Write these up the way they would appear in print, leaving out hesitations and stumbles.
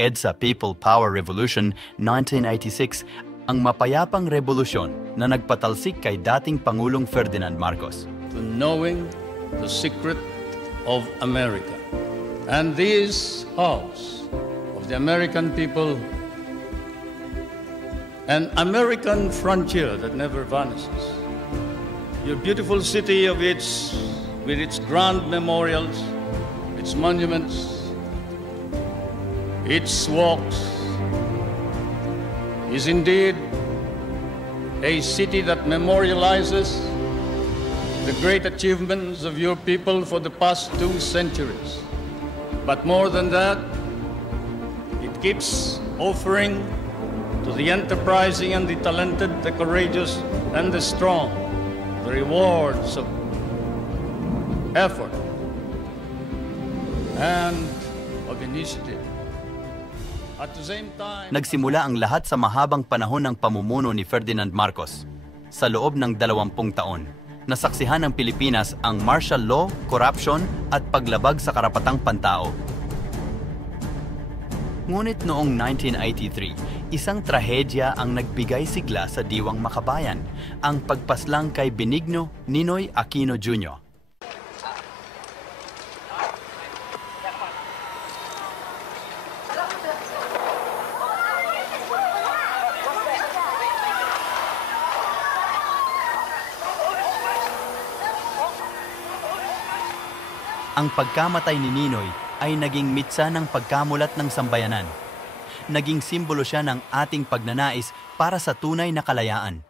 EDSA People Power Revolution 1986, ang mapayapang revolusyon na nagpatalsik kay dating Pangulong Ferdinand Marcos. To knowing the secret of America. And this house of the American people, an American frontier that never vanishes. Your beautiful city with its grand memorials, its monuments, its walks, is indeed a city that memorializes the great achievements of your people for the past 2 centuries. But more than that, it keeps offering to the enterprising and the talented, the courageous and the strong, the rewards of effort and of initiative. At the same time, nagsimula ang lahat sa mahabang panahon ng pamumuno ni Ferdinand Marcos. Sa loob ng 20 taon, nasaksihan ng Pilipinas ang martial law, corruption at paglabag sa karapatang pantao. Ngunit noong 1983, isang trahedya ang nagbigay sigla sa diwang makabayan, ang pagpaslang kay Benigno Ninoy Aquino Jr. Ang pagkamatay ni Ninoy ay naging mitsa ng pagkamulat ng sambayanan. Naging simbolo siya ng ating pagnanais para sa tunay na kalayaan.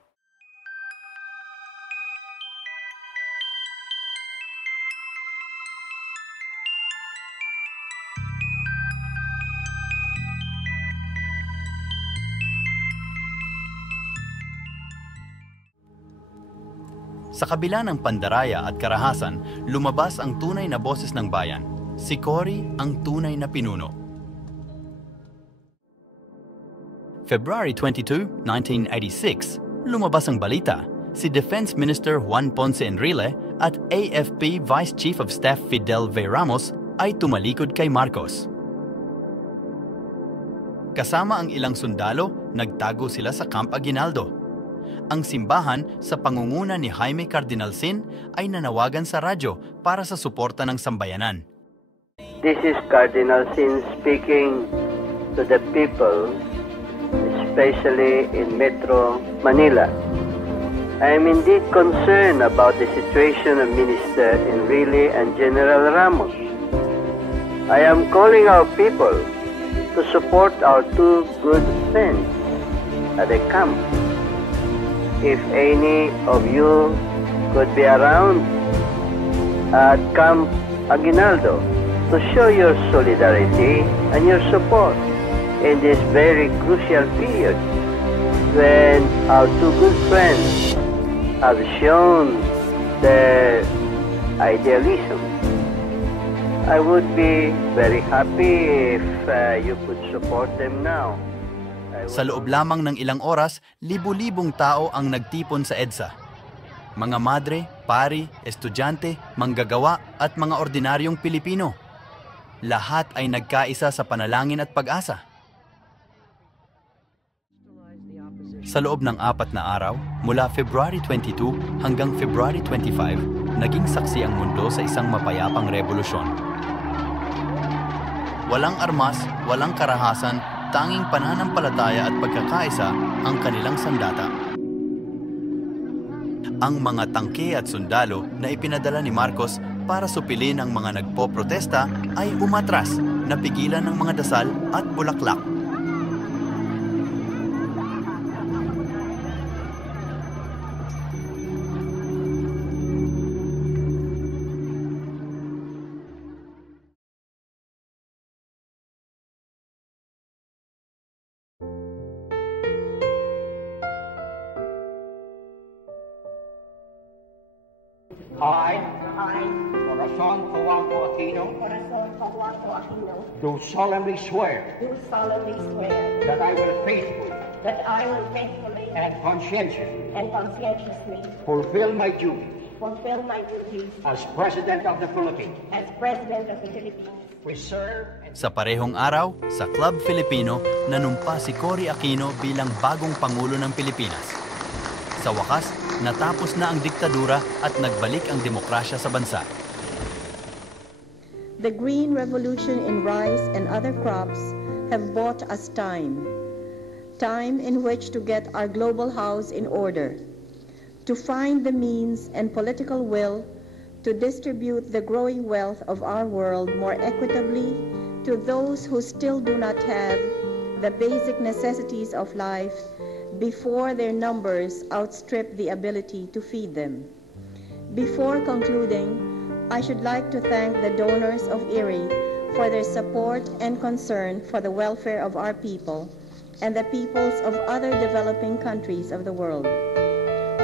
Sa kabila ng pandaraya at karahasan, lumabas ang tunay na boses ng bayan. Si Cory ang tunay na pinuno. February 22, 1986, lumabas ang balita. Si Defense Minister Juan Ponce Enrile at AFP Vice Chief of Staff Fidel V. Ramos ay tumalikod kay Marcos. Kasama ang ilang sundalo, nagtago sila sa Camp Aguinaldo. Ang simbahan sa pangunguna ni Jaime Cardinal Sin ay nanawagan sa radyo para sa suporta ng sambayanan. This is Cardinal Sin speaking to the people, especially in Metro Manila. I am indeed concerned about the situation of Minister Enrile and General Ramos. I am calling our people to support our 2 good friends at the camp. If any of you could be around at Camp Aguinaldo to show your solidarity and your support in this very crucial period when our 2 good friends have shown their idealism. I would be very happy if you could support them now. Sa loob lamang ng ilang oras, libu-libong tao ang nagtipon sa EDSA. Mga madre, pari, estudyante, manggagawa at mga ordinaryong Pilipino. Lahat ay nagkaisa sa panalangin at pag-asa. Sa loob ng 4 na araw, mula February 22 hanggang February 25, naging saksi ang mundo sa isang mapayapang revolusyon. Walang armas, walang karahasan, tanging pananampalataya at pagkakaisa ang kanilang sandata. Ang mga tangke at sundalo na ipinadala ni Marcos para supilin ang mga nagpoprotesta ay umatras, napigilan ng mga dasal at bulaklak. I, I, Corazon Coaco Aquino, Corazon Paguato Aquino, do solemnly swear do solemnly swear that I will faithfully that I will faithfully and conscientiously and conscientiously fulfill my duties fulfill my duties as President of the Philippines. as President of the Philippines. Preserve and Sa parehong araw, sa Club Filipino, nanumpa si Cory Aquino bilang bagong Pangulo ng Pilipinas. Sa wakas, natapos na ang diktadura at nagbalik ang demokrasya sa bansa. The green revolution in rice and other crops have bought us time. Time in which to get our global house in order, to find the means and political will to distribute the growing wealth of our world more equitably to those who still do not have the basic necessities of life before their numbers outstrip the ability to feed them. Before concluding, I should like to thank the donors of Erie for their support and concern for the welfare of our people and the peoples of other developing countries of the world.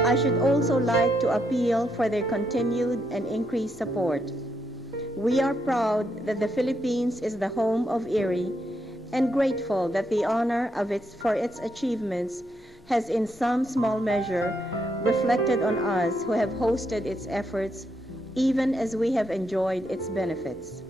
I should also like to appeal for their continued and increased support. We are proud that the Philippines is the home of Erie and grateful that the honor for its achievements has in some small measure reflected on us who have hosted its efforts even as we have enjoyed its benefits.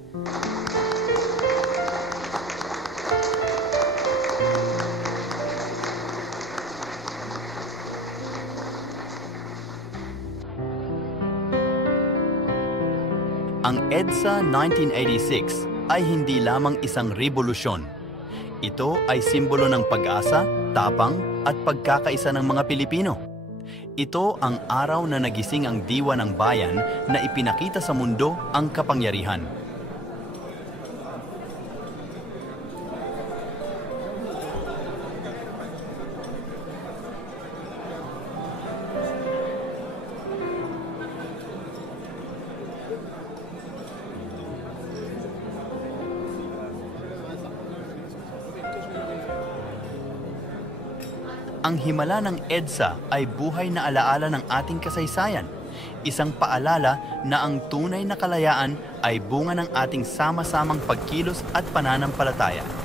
Ang EDSA 1986 ay hindi lamang isang revolusyon. Ito ay simbolo ng pag-asa, tapang at pagkakaisa ng mga Pilipino. Ito ang araw na nagising ang diwa ng bayan na ipinakita sa mundo ang kapangyarihan. Ang himala ng EDSA ay buhay na alaala ng ating kasaysayan. Isang paalala na ang tunay na kalayaan ay bunga ng ating sama-samang pagkilos at pananampalataya.